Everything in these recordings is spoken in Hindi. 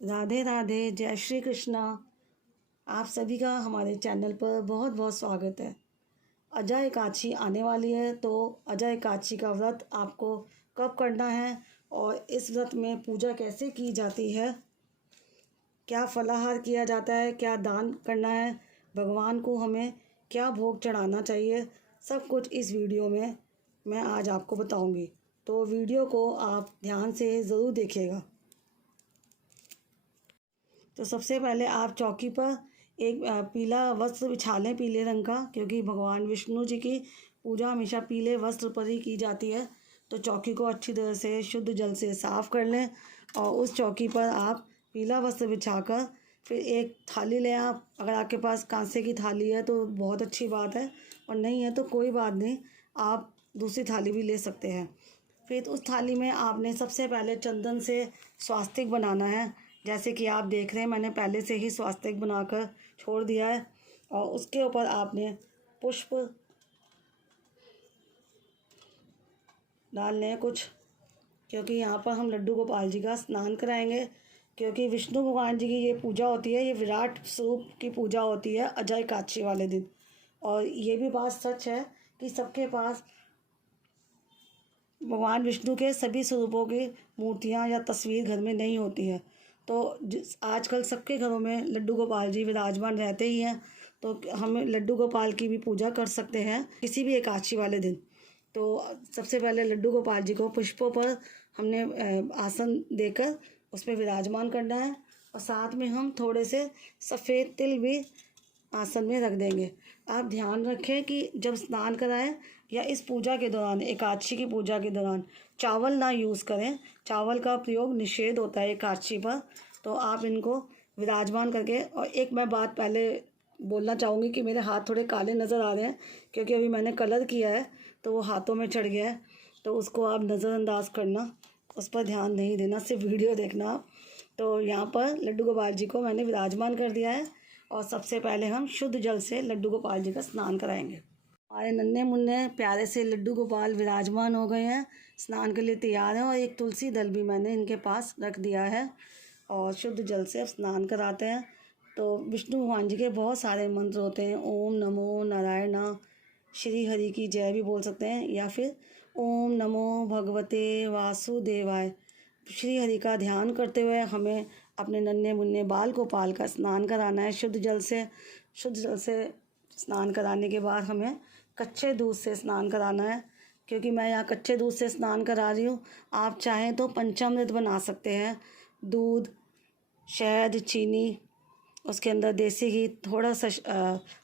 राधे राधे, जय श्री कृष्णा। आप सभी का हमारे चैनल पर बहुत बहुत स्वागत है। अजय एकादशी आने वाली है, तो अजय एकादशी का व्रत आपको कब करना है और इस व्रत में पूजा कैसे की जाती है, क्या फलाहार किया जाता है, क्या दान करना है, भगवान को हमें क्या भोग चढ़ाना चाहिए, सब कुछ इस वीडियो में मैं आज आपको बताऊंगी। तो वीडियो को आप ध्यान से ज़रूर देखिएगा। तो सबसे पहले आप चौकी पर एक पीला वस्त्र बिछा लें, पीले रंग का, क्योंकि भगवान विष्णु जी की पूजा हमेशा पीले वस्त्र पर ही की जाती है। तो चौकी को अच्छी तरह से शुद्ध जल से साफ़ कर लें और उस चौकी पर आप पीला वस्त्र बिछाकर फिर एक थाली लें। आप अगर आपके पास कांसे की थाली है तो बहुत अच्छी बात है, और नहीं है तो कोई बात नहीं, आप दूसरी थाली भी ले सकते हैं। फिर उस थाली में आपने सबसे पहले चंदन से स्वास्तिक बनाना है। जैसे कि आप देख रहे हैं, मैंने पहले से ही स्वास्तिक बनाकर छोड़ दिया है, और उसके ऊपर आपने पुष्प डालने हैं कुछ, क्योंकि यहाँ पर हम लड्डू गोपाल जी का स्नान कराएंगे। क्योंकि विष्णु भगवान जी की ये पूजा होती है, ये विराट स्वरूप की पूजा होती है अजय एकादशी वाले दिन। और ये भी बात सच है कि सबके पास भगवान विष्णु के सभी स्वरूपों की मूर्तियाँ या तस्वीर घर में नहीं होती है। तो आजकल सबके घरों में लड्डू गोपाल जी विराजमान रहते ही हैं, तो हम लड्डू गोपाल की भी पूजा कर सकते हैं किसी भी एकादशी वाले दिन। तो सबसे पहले लड्डू गोपाल जी को पुष्पों पर हमने आसन देकर उस पर विराजमान करना है, और साथ में हम थोड़े से सफ़ेद तिल भी आसन में रख देंगे। आप ध्यान रखें कि जब स्नान कराएं या इस पूजा के दौरान, एकादशी की पूजा के दौरान, चावल ना यूज़ करें। चावल का प्रयोग निषेध होता है एकादशी पर। तो आप इनको विराजमान करके, और एक मैं बात पहले बोलना चाहूँगी कि मेरे हाथ थोड़े काले नज़र आ रहे हैं, क्योंकि अभी मैंने कलर किया है तो वो हाथों में चढ़ गया है। तो उसको आप नज़रअंदाज करना, उस पर ध्यान नहीं देना, सिर्फ वीडियो देखना आप। तो यहाँ पर लड्डू गोपाल जी को मैंने विराजमान कर दिया है, और सबसे पहले हम शुद्ध जल से लड्डू गोपाल जी का स्नान कराएंगे। हमारे नन्हे मुन्ने प्यारे से लड्डू गोपाल विराजमान हो गए हैं, स्नान के लिए तैयार हैं, और एक तुलसी दल भी मैंने इनके पास रख दिया है, और शुद्ध जल से अब स्नान कराते हैं। तो विष्णु भगवान जी के बहुत सारे मंत्र होते हैं। ओम नमो नारायण, श्री हरि की जय भी बोल सकते हैं, या फिर ओम नमो भगवते वासुदेवाय। श्री हरि का ध्यान करते हुए हमें अपने नन्हे मुन्ने बाल गोपाल का स्नान कराना है शुद्ध जल से। शुद्ध जल से स्नान कराने के बाद हमें कच्चे दूध से स्नान कराना है, क्योंकि मैं यहाँ कच्चे दूध से स्नान करा रही हूँ। आप चाहें तो पंचामृत बना सकते हैं। दूध, शहद, चीनी, उसके अंदर देसी घी, थोड़ा सा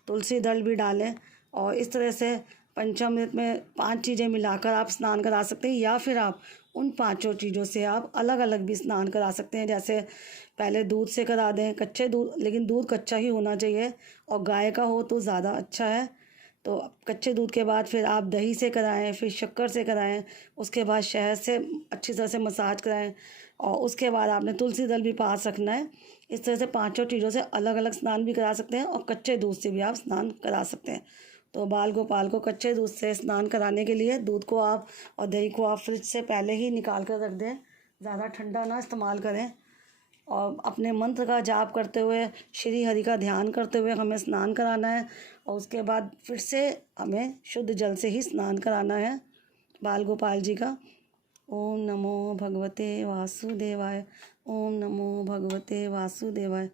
तुलसी दल भी डालें, और इस तरह से पंचामृत में 5 चीज़ें मिलाकर आप स्नान करा सकते हैं। या फिर आप उन 5 चीज़ों से आप अलग अलग भी स्नान करा सकते हैं। जैसे पहले दूध से करा दें, कच्चे दूध, लेकिन दूध कच्चा ही होना चाहिए, और गाय का हो तो ज़्यादा अच्छा है। तो कच्चे दूध के बाद फिर आप दही से कराएं, फिर शक्कर से कराएं, उसके बाद शहद से अच्छी तरह से मसाज कराएं, और उसके बाद आपने तुलसी दल भी पास रखना है। इस तरह से 5 चीज़ों से अलग अलग स्नान भी करा सकते हैं, और कच्चे दूध से भी आप स्नान करा सकते हैं। तो बाल गोपाल को कच्चे दूध से स्नान कराने के लिए दूध को आप और दही को आप फ्रिज से पहले ही निकाल कर रख दें, ज़्यादा ठंडा ना इस्तेमाल करें। और अपने मंत्र का जाप करते हुए, श्री हरि का ध्यान करते हुए हमें स्नान कराना है, और उसके बाद फिर से हमें शुद्ध जल से ही स्नान कराना है बाल गोपाल जी का। ओम नमो भगवते वासुदेवाय, ओम नमो भगवते वासुदेवाय।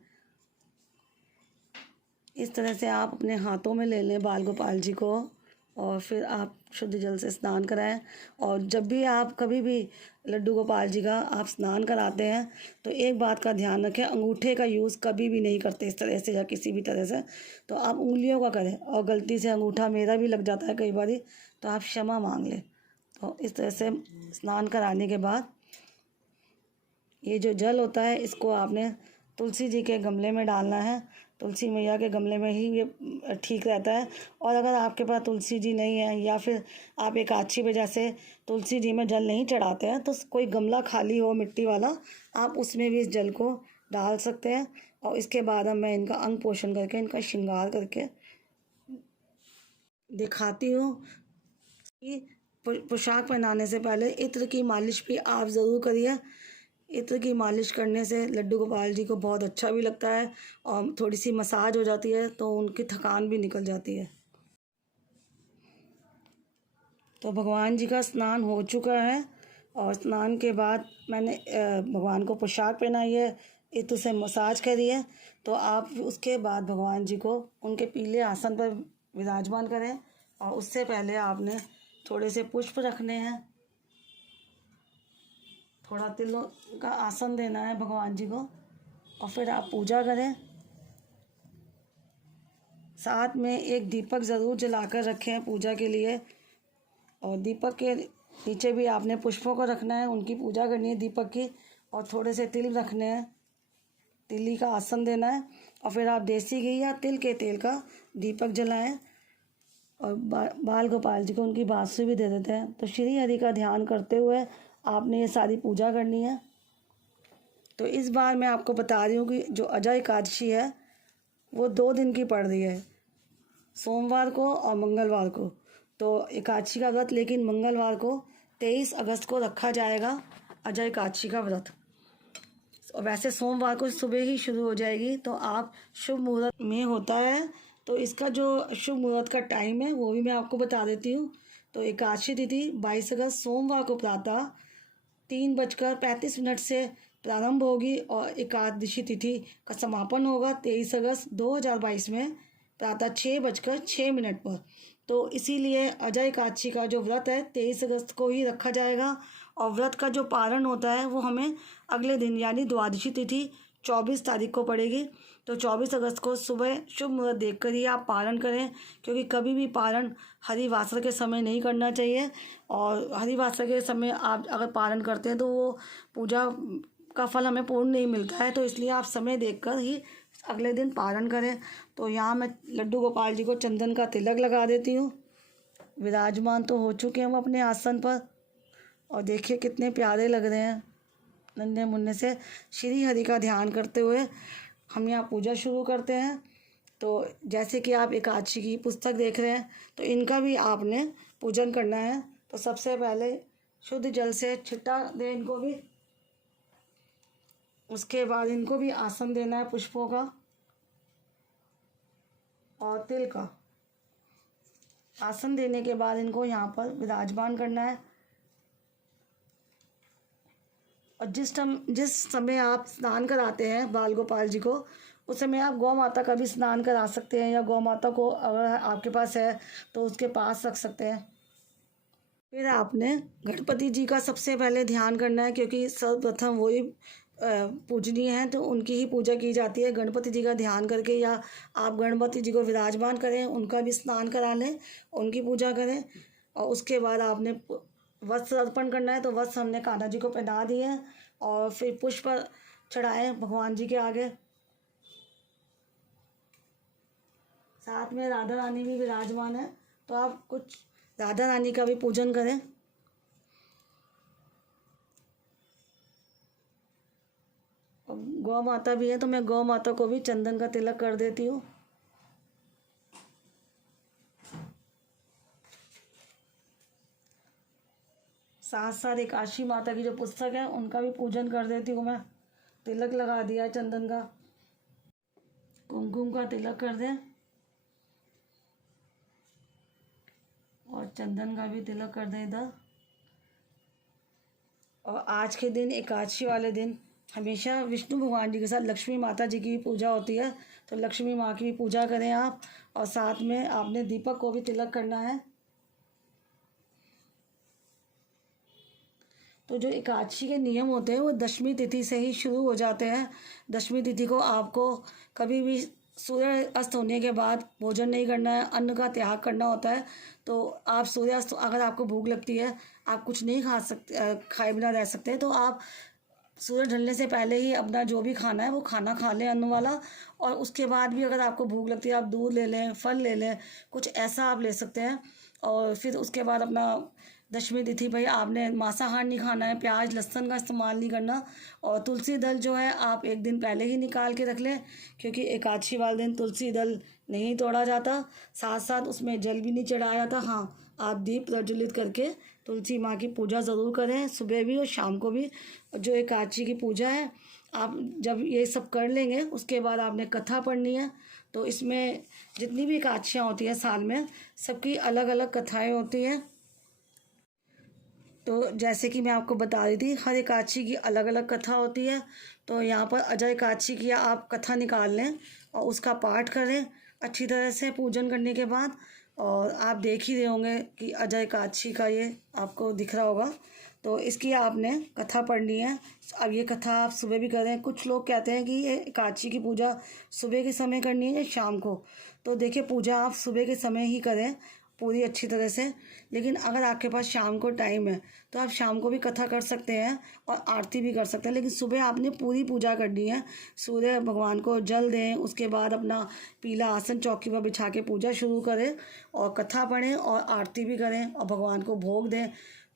इस तरह से आप अपने हाथों में ले लें बाल गोपाल जी को, और फिर आप शुद्ध जल से स्नान कराएं। और जब भी आप कभी भी लड्डू गोपाल जी का आप स्नान कराते हैं, तो एक बात का ध्यान रखें, अंगूठे का यूज़ कभी भी नहीं करते इस तरह से या किसी भी तरह से। तो आप उंगलियों का करें, और गलती से अंगूठा मेरा भी लग जाता है कई बार, तो आप क्षमा मांग लें। तो इस तरह से स्नान कराने के बाद ये जो जल होता है, इसको आपने तुलसी जी के गमले में डालना है। तुलसी मैया के गमले में ही ये ठीक रहता है। और अगर आपके पास तुलसी जी नहीं है, या फिर आप एकादशी पे जैसे तुलसी जी में जल नहीं चढ़ाते हैं, तो कोई गमला खाली हो मिट्टी वाला, आप उसमें भी इस जल को डाल सकते हैं। और इसके बाद अब मैं इनका अंग पोषण करके, इनका श्रृंगार करके दिखाती हूँ कि पोशाक पहनाने से पहले इत्र की मालिश भी आप ज़रूर करिए। इत्र की मालिश करने से लड्डू गोपाल जी को बहुत अच्छा भी लगता है और थोड़ी सी मसाज हो जाती है तो उनकी थकान भी निकल जाती है। तो भगवान जी का स्नान हो चुका है और स्नान के बाद मैंने भगवान को पोशाक पहनाई है, इत्र से मसाज करी है। तो आप उसके बाद भगवान जी को उनके पीले आसन पर विराजमान करें और उससे पहले आपने थोड़े से पुष्प रखने हैं, थोड़ा तिलों का आसन देना है भगवान जी को और फिर आप पूजा करें। साथ में एक दीपक ज़रूर जलाकर रखें पूजा के लिए और दीपक के नीचे भी आपने पुष्पों को रखना है, उनकी पूजा करनी है दीपक की। और थोड़े से तिल रखने हैं, तिली का आसन देना है और फिर आप देसी घी या तिल के तेल का दीपक जलाएं और बाल गोपाल जी को उनकी बांसुरी भी दे देते हैं। तो श्री हरि का ध्यान करते हुए आपने ये सारी पूजा करनी है। तो इस बार मैं आपको बता रही हूँ कि जो अजय एकादशी है वो 2 दिन की पड़ रही है, सोमवार को और मंगलवार को। तो एकादशी का व्रत लेकिन मंगलवार को 23 अगस्त को रखा जाएगा अजय एकादशी का व्रत। और वैसे सोमवार को सुबह ही शुरू हो जाएगी। तो आप शुभ मुहूर्त में होता है, तो इसका जो शुभ मुहूर्त का टाइम है वो भी मैं आपको बता देती हूँ। तो एकादशी तिथि 22 अगस्त सोमवार को प्रातः 3:35 से प्रारंभ होगी और एकादशी तिथि का समापन होगा 23 अगस्त 2022 में प्रातः 6:06 पर। तो इसीलिए अजय एकादशी का जो व्रत है 23 अगस्त को ही रखा जाएगा और व्रत का जो पारण होता है वो हमें अगले दिन यानी द्वादशी तिथि 24 तारीख को पड़ेगी। तो 24 अगस्त को सुबह शुभ मुहूर्त देखकर ही आप पारण करें, क्योंकि कभी भी पारण हरिवासर के समय नहीं करना चाहिए। और हरिवासर के समय आप अगर पारण करते हैं तो वो पूजा का फल हमें पूर्ण नहीं मिलता है। तो इसलिए आप समय देखकर ही अगले दिन पारण करें। तो यहाँ मैं लड्डू गोपाल जी को चंदन का तिलक लगा देती हूँ। विराजमान तो हो चुके हैं वो अपने आसन पर और देखिए कितने प्यारे लग रहे हैं। नन्हे मुन्ने से श्री हरि का ध्यान करते हुए हम यहाँ पूजा शुरू करते हैं। तो जैसे कि आप एकादशी की पुस्तक देख रहे हैं तो इनका भी आपने पूजन करना है। तो सबसे पहले शुद्ध जल से छिट्टा दें इनको भी, उसके बाद इनको भी आसन देना है पुष्पों का और तिल का। आसन देने के बाद इनको यहाँ पर विराजमान करना है। और जिस समय आप स्नान कराते हैं बाल गोपाल जी को, उस समय आप गौ माता का भी स्नान करा सकते हैं या गौ माता को अगर आपके पास है तो उसके पास रख सकते हैं। फिर आपने गणपति जी का सबसे पहले ध्यान करना है, क्योंकि सर्वप्रथम वही पूजनीय हैं तो उनकी ही पूजा की जाती है। गणपति जी का ध्यान करके या आप गणपति जी को विराजमान करें, उनका भी स्नान करा लें, उनकी पूजा करें। और उसके बाद आपने वस्त्र अर्पण करना है। तो वस्त्र हमने कान्हा जी को पहना दिए हैं और फिर पुष्प चढ़ाएं भगवान जी के आगे। साथ में राधा रानी भी विराजमान है, तो आप कुछ राधा रानी का भी पूजन करें। गौ माता भी है तो मैं गौ माता को भी चंदन का तिलक कर देती हूँ। साथ साथ एकादशी माता की जो पुस्तक है उनका भी पूजन कर देती हूँ मैं। तिलक लगा दिया है चंदन का, कुमकुम का तिलक कर दें और चंदन का भी तिलक कर दें इधर। और आज के दिन एकादशी वाले दिन हमेशा विष्णु भगवान जी के साथ लक्ष्मी माता जी की पूजा होती है, तो लक्ष्मी माँ की भी पूजा करें आप। और साथ में आपने दीपक को भी तिलक करना है। तो जो एकादशी के नियम होते हैं वो दशमी तिथि से ही शुरू हो जाते हैं। दशमी तिथि को आपको कभी भी सूर्य अस्त होने के बाद भोजन नहीं करना है, अन्न का त्याग करना होता है। तो आप सूर्यास्त अगर आपको भूख लगती है, आप कुछ नहीं खा सकते, खाए बिना रह सकते, तो आप सूरज ढलने से पहले ही अपना जो भी खाना है वो खाना खा लें अन्न वाला। और उसके बाद भी अगर आपको भूख लगती है आप दूध ले लें, फल ले लें, कुछ ऐसा आप ले सकते हैं। और फिर उसके बाद अपना दशमी तिथि भाई आपने मांसाहार नहीं खाना है, प्याज लहसुन का इस्तेमाल नहीं करना। और तुलसी दल जो है आप एक दिन पहले ही निकाल के रख लें, क्योंकि एकादशी वाले दिन तुलसी दल नहीं तोड़ा जाता। साथ साथ उसमें जल भी नहीं चढ़ाया जाता। हाँ, आप दीप प्रज्वलित करके तुलसी माँ की पूजा ज़रूर करें, सुबह भी और शाम को भी। और जो एकादशी की पूजा है, आप जब ये सब कर लेंगे उसके बाद आपने कथा पढ़नी है। तो इसमें जितनी भी एकादशियाँ होती हैं साल में, सबकी अलग अलग कथाएँ होती हैं। तो जैसे कि मैं आपको बता रही थी, हर एकादशी की अलग अलग कथा होती है। तो यहाँ पर अजय एकादशी की आप कथा निकाल लें और उसका पाठ करें अच्छी तरह से पूजन करने के बाद। और आप देख ही रहे होंगे कि अजय एकादशी का ये आपको दिख रहा होगा। तो इसकी आपने कथा पढ़नी है। अब ये कथा आप सुबह भी करें। कुछ लोग कहते हैं कि ये एकादशी की पूजा सुबह के समय करनी है या शाम को। तो देखिए, पूजा आप सुबह के समय ही करें पूरी अच्छी तरह से। लेकिन अगर आपके पास शाम को टाइम है तो आप शाम को भी कथा कर सकते हैं और आरती भी कर सकते हैं। लेकिन सुबह आपने पूरी पूजा करनी है। सूर्य भगवान को जल दें, उसके बाद अपना पीला आसन चौकी पर बिछा के पूजा शुरू करें और कथा पढ़ें और आरती भी करें और भगवान को भोग दें।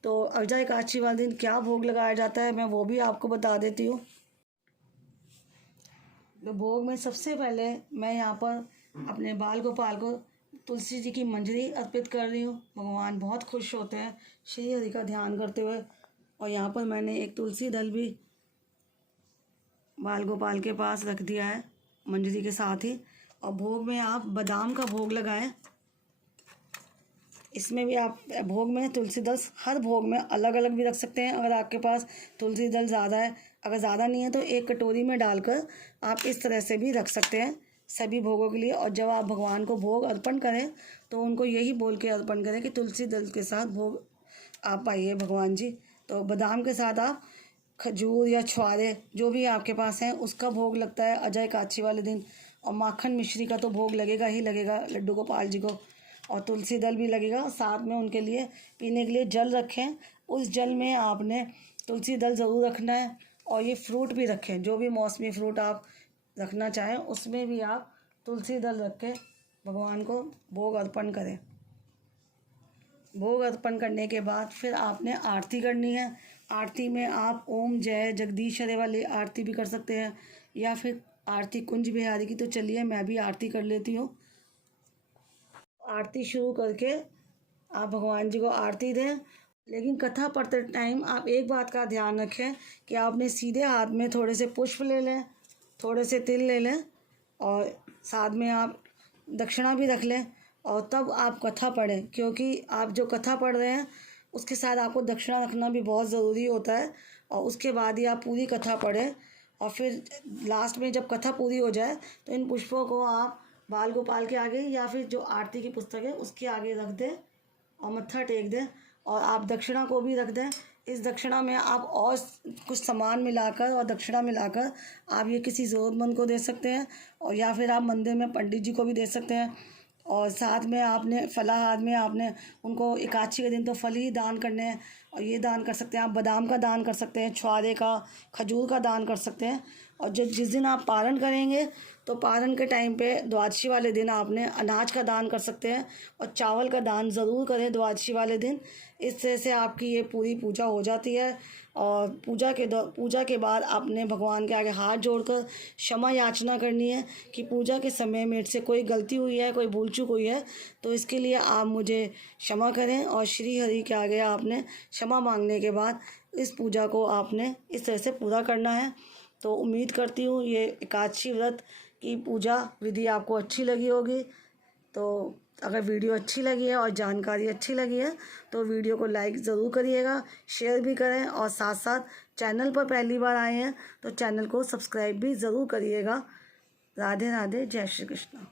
तो अजय एकादशी वाले दिन क्या भोग लगाया जाता है, मैं वो भी आपको बता देती हूँ। तो भोग में सबसे पहले मैं यहाँ पर अपने बाल गोपाल को तुलसी जी की मंजरी अर्पित कर रही हूँ। भगवान बहुत खुश होते हैं श्री हरि का ध्यान करते हुए। और यहाँ पर मैंने एक तुलसी दल भी बाल गोपाल के पास रख दिया है मंजरी के साथ ही। और भोग में आप बादाम का भोग लगाएं। इसमें भी आप भोग में तुलसी दल हर भोग में अलग अलग भी रख सकते हैं। अगर आपके पास तुलसी दल ज़्यादा है, अगर ज़्यादा नहीं है तो एक कटोरी में डालकर आप इस तरह से भी रख सकते हैं सभी भोगों के लिए। और जब आप भगवान को भोग अर्पण करें तो उनको यही बोल के अर्पण करें कि तुलसी दल के साथ भोग आप पाइए भगवान जी। तो बादाम के साथ आप खजूर या छुआरे जो भी आपके पास हैं उसका भोग लगता है अजय एकादशी वाले दिन। और माखन मिश्री का तो भोग लगेगा ही लगेगा लड्डू गोपाल जी को। और तुलसी दल भी लगेगा। साथ में उनके लिए पीने के लिए जल रखें। उस जल में आपने तुलसी दल ज़रूर रखना है। और ये फ्रूट भी रखें, जो भी मौसमी फ्रूट आप रखना चाहें उसमें भी आप तुलसी दल रख के भगवान को भोग अर्पण करें। भोग अर्पण करने के बाद फिर आपने आरती करनी है। आरती में आप ओम जय जगदीश हरे वाली आरती भी कर सकते हैं या फिर आरती कुंज बिहारी की। तो चलिए मैं भी आरती कर लेती हूँ। आरती शुरू करके आप भगवान जी को आरती दें। लेकिन कथा पढ़ते टाइम आप एक बात का ध्यान रखें कि आपने सीधे हाथ में थोड़े से पुष्प ले लें, थोड़े से तिल ले लें और साथ में आप दक्षिणा भी रख लें और तब आप कथा पढ़ें। क्योंकि आप जो कथा पढ़ रहे हैं उसके साथ आपको दक्षिणा रखना भी बहुत ज़रूरी होता है। और उसके बाद ही आप पूरी कथा पढ़ें। और फिर लास्ट में जब कथा पूरी हो जाए तो इन पुष्पों को आप बाल गोपाल के आगे या फिर जो आरती की पुस्तक है उसके आगे रख दें और मत्था टेक दें। और आप दक्षिणा को भी रख दें। इस दक्षिणा में आप और कुछ सामान मिलाकर और दक्षिणा मिलाकर आप ये किसी ज़रूरतमंद को दे सकते हैं और या फिर आप मंदिर में पंडित जी को भी दे सकते हैं। और साथ में आपने फलाहार में आपने उनको एकादशी के दिन तो फल ही दान करने हैं। और ये दान कर सकते हैं, आप बादाम का दान कर सकते हैं, छुआरे का, खजूर का दान कर सकते हैं। और जिस दिन आप पारण करेंगे तो पारण के टाइम पे द्वादशी वाले दिन आपने अनाज का दान कर सकते हैं और चावल का दान ज़रूर करें द्वादशी वाले दिन। इस तरह से आपकी ये पूरी पूजा हो जाती है। और पूजा के बाद आपने भगवान के आगे हाथ जोड़कर क्षमा याचना करनी है कि पूजा के समय मेरे से कोई गलती हुई है, कोई भूल चूक हुई है तो इसके लिए आप मुझे क्षमा करें। और श्री हरि के आगे आपने क्षमा मांगने के बाद इस पूजा को आपने इस तरह से पूरा करना है। तो उम्मीद करती हूँ ये एकादशी व्रत की पूजा विधि आपको अच्छी लगी होगी। तो अगर वीडियो अच्छी लगी है और जानकारी अच्छी लगी है तो वीडियो को लाइक ज़रूर करिएगा, शेयर भी करें और साथ साथ चैनल पर पहली बार आए हैं तो चैनल को सब्सक्राइब भी ज़रूर करिएगा। राधे राधे, जय श्री कृष्ण।